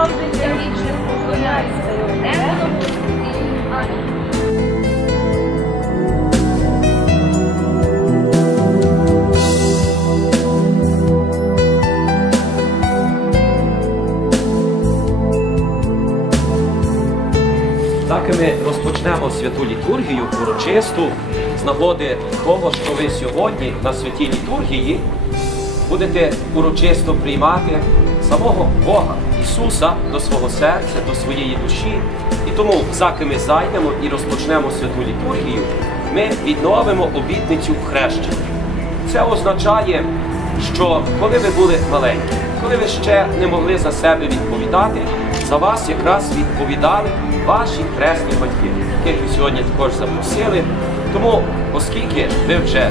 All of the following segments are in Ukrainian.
Поклоняйся, Амінь. Так і ми розпочнемо святу літургію урочисту з нагоди того, що ви сьогодні на святій літургії будете урочисто приймати самого Бога Ісуса до свого серця, до своєї душі. І тому, заки ми зайдемо і розпочнемо святу літургію, ми відновимо обітницю хрещення. Це означає, що коли ви були маленькі, коли ви ще не могли за себе відповідати, за вас якраз відповідали ваші хресні батьки, яких ви сьогодні також запросили. Тому, оскільки ви вже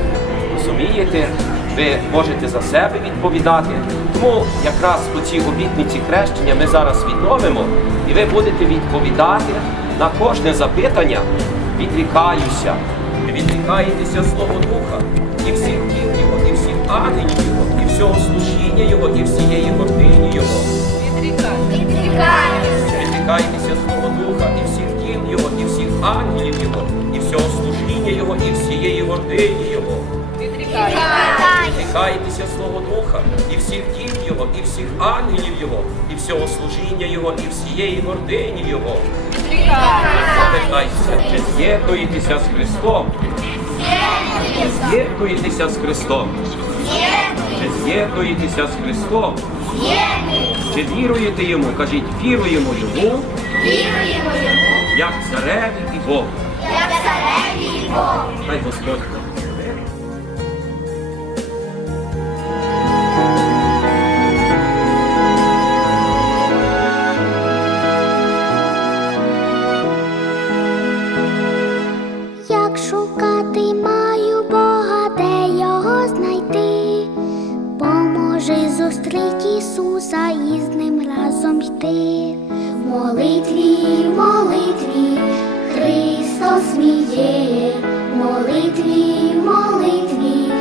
розумієте, ви можете за себе відповідати. Тому якраз оці обітниці хрещення ми зараз відновимо, і ви будете відповідати на кожне запитання. Відрікаюся. Відрікаєтеся Слово Духа і всіх діл Його, і всіх ангелів Його, і всього служіння Його, і всієї гордині Його. Відрікаєтеся Слово Духа і всіх діл Його, і всіх ангелів Його, і всього служіння Його, і всієї гордині Його. Відрікаєтеся Слово Духа і всіх діл Його, і всіх ангелів Його, і всього служіння Його, і всієї гордині Його. Запитайся, чи з'єднуєтеся з Христом? З'єднуєтеся з Христом? Чи з'єднуєтеся з Христом? Чи віруєте йому? Кажіть, віруємо йому, Віруємо йому, як цареві і Богу. як цареві і Богу. Хай Господь Ісуса і з ним разом йти. В молитві, молитві, Христос мій молитві, молитві,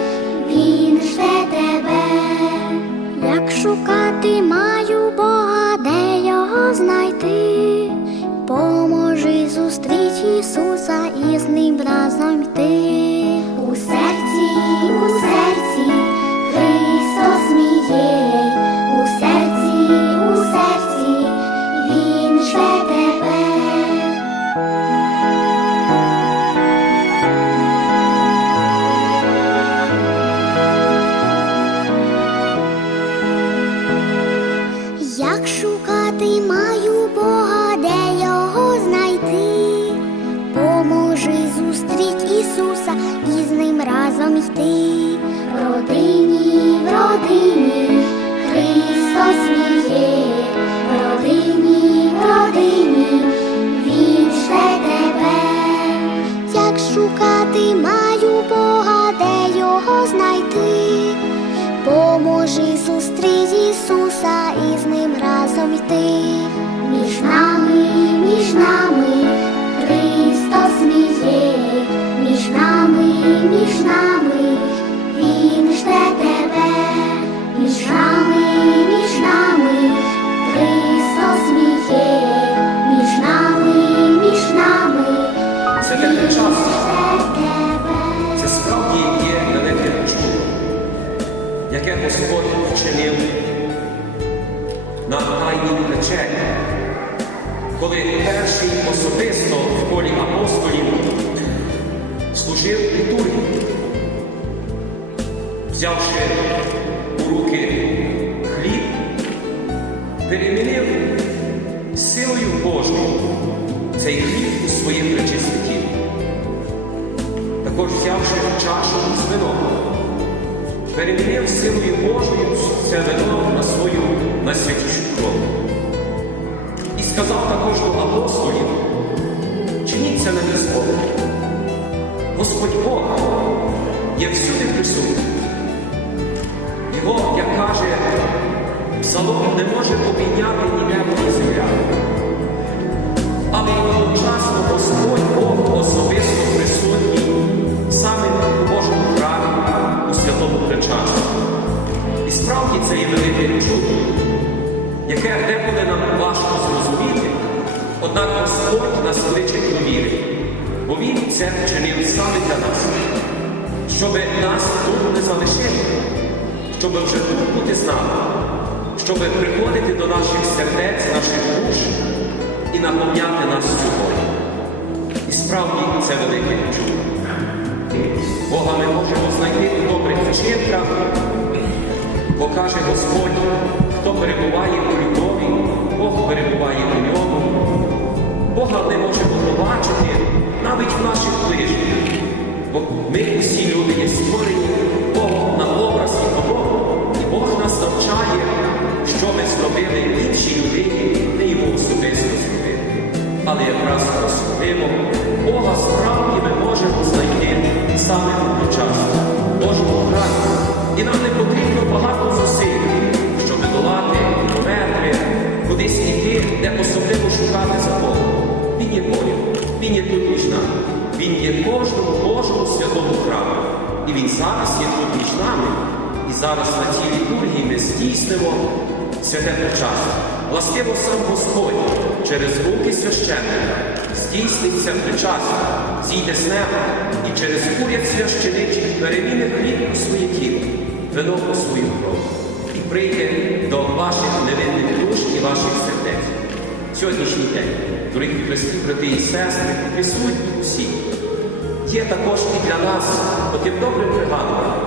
Він жде тебе. Як шукати маю Це справді є велике чудо, яке Господь вчинив на тайнім реченні, коли перший особисто в колі апостолів служив літургію. взявши у руки взявши чашу з вином, перемінив силою Божою це вино на свою найсвятішу кров. І сказав також до апостолів, чиніться на спокій. Господь Бог є всюди присутній. Його, як каже Псалом, не може обійняти ні небо, ні земля. Але одночасно Господь Бог особисто причасті. І справді це є велике чудо, яке деколи нам важко зрозуміти, однак Господь нас кличе до віри, бо Він це вчинив саме для нас, щоб нас тут не залишити, щоб вже тут бути з нами, щоб приходити до наших сердець, наших душ і наповняти нас любов'ю. І справді це велике чудо. Бога ми можемо знайти у добрих вчинках, бо каже Господь, де особливо шукати за Богом. Він є поряд, він є тут між нами. Він є кожному Божому святому храмі. І він зараз є тут між нами. І зараз на цій літургії ми здійснимо святе причастя. Властиво сам Господь через руки священника здійснить це причастя, зійде з неба і через уряд священичий переміне хліб у своє тіло, вино у свою кров і прийде до ваших невинних і ваших сердець. Сьогоднішній день, дорогі Христі, брати і сестри, присутні всі. Є також і для нас таким добрим пригадуванням.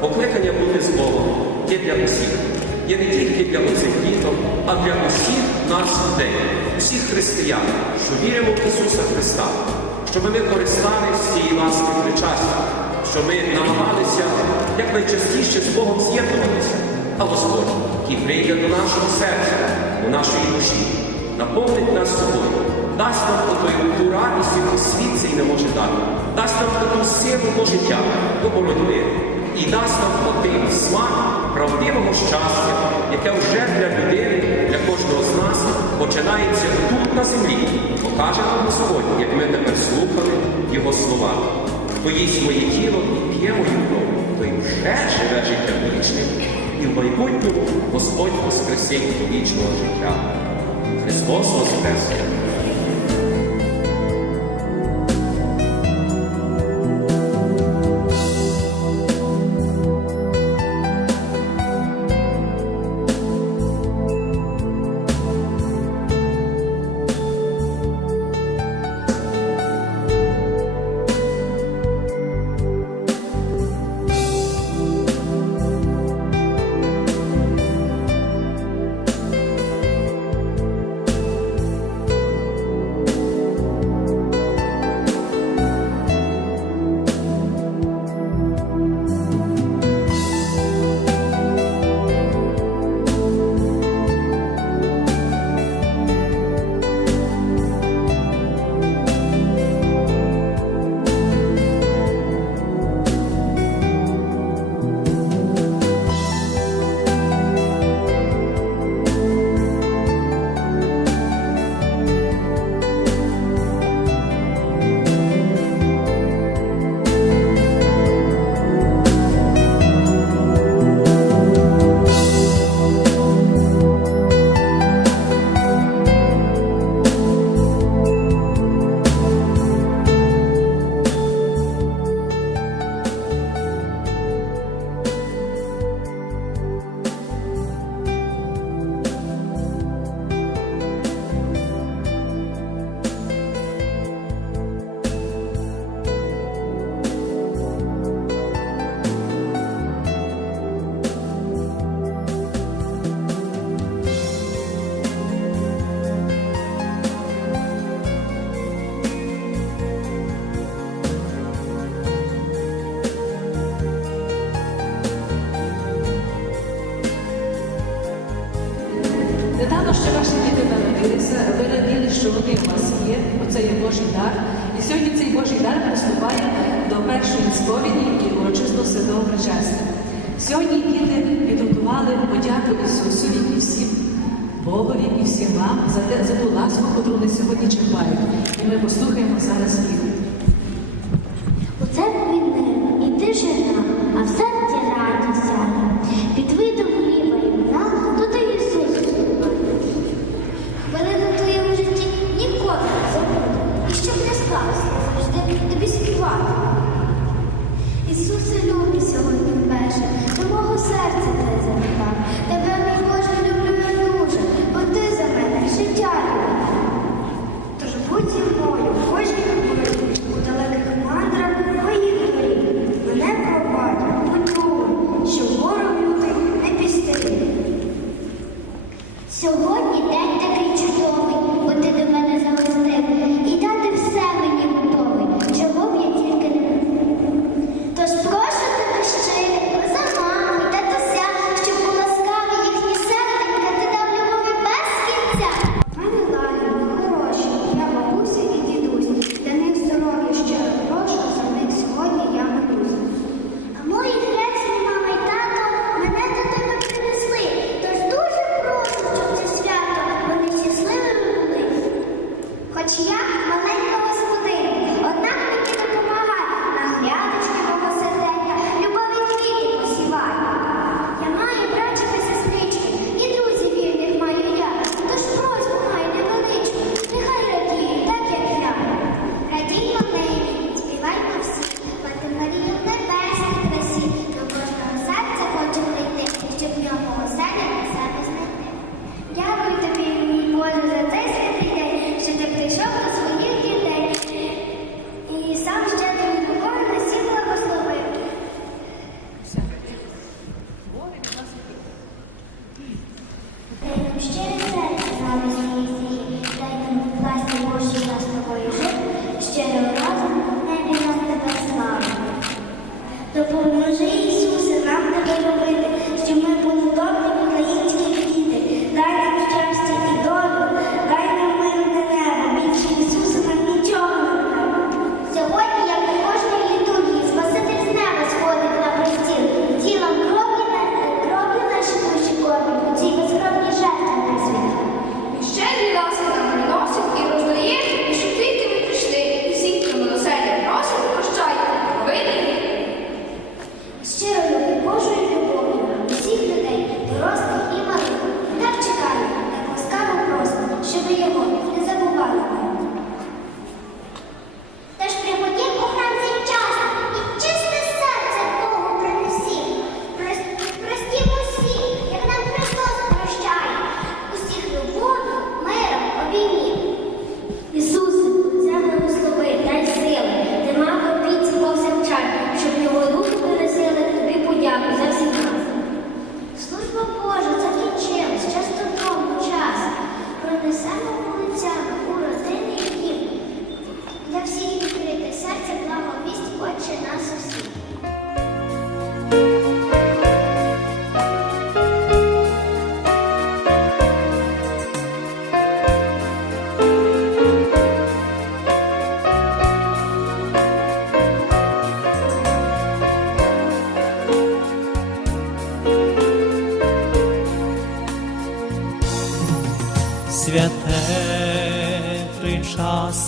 Покликання бути з Богом є для усіх. Є не тільки для оцих діток, а для усіх нас людей, усіх християн, що віримо в Ісуса Христа, щоб ми користались цієї ласки причастя, щоб ми намагалися якнайчастіше з Богом з'єднуватися. А Господь, який прийде до нашого серця, нашої душі, наповнить нас собою, дасть нам ту, радість, яку світ цей не може дати, дасть нам ту силу до життя, до боротьби і дасть нам один смак правдивого щастя, яке вже для людини, для кожного з нас починається тут на землі. Покаже нам Господь, як ми тепер слухали Його слова. Хто їсть моє тіло і п'є мою кров, той вже живе життям вічним, і в майбутньому Господь воскресить вічного життя. Христос Воскрес! Дякую Ісусові і всім Богові і всім вам за те за ту ласку, яку вони сьогодні черпають. І ми послухаємо зараз їх.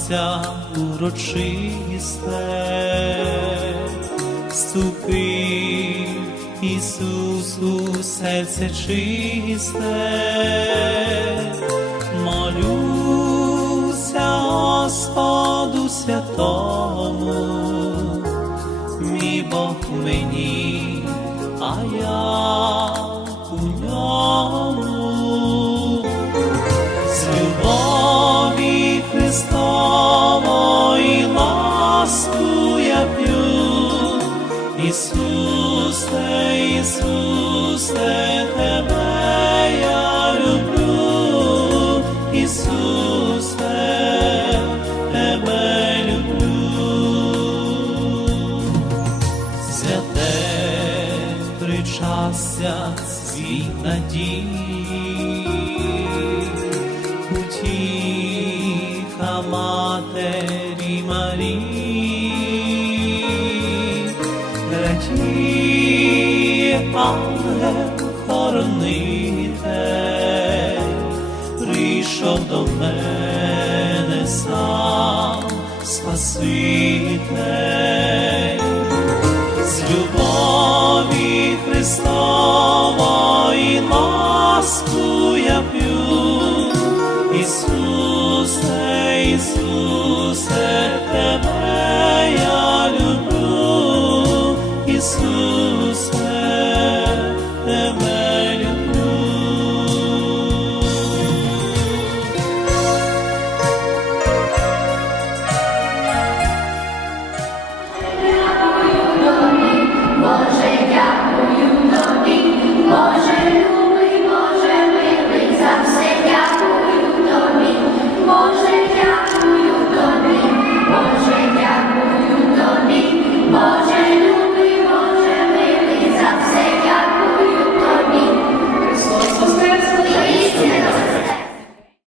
Місця урочисте, вступи, Ісусу, серце чисте, молюся Господу святому. Jesus, Jesus, the Messiah. Ангел хоронитель, прийшов до мене сам Спаситель. З любові Христової ласку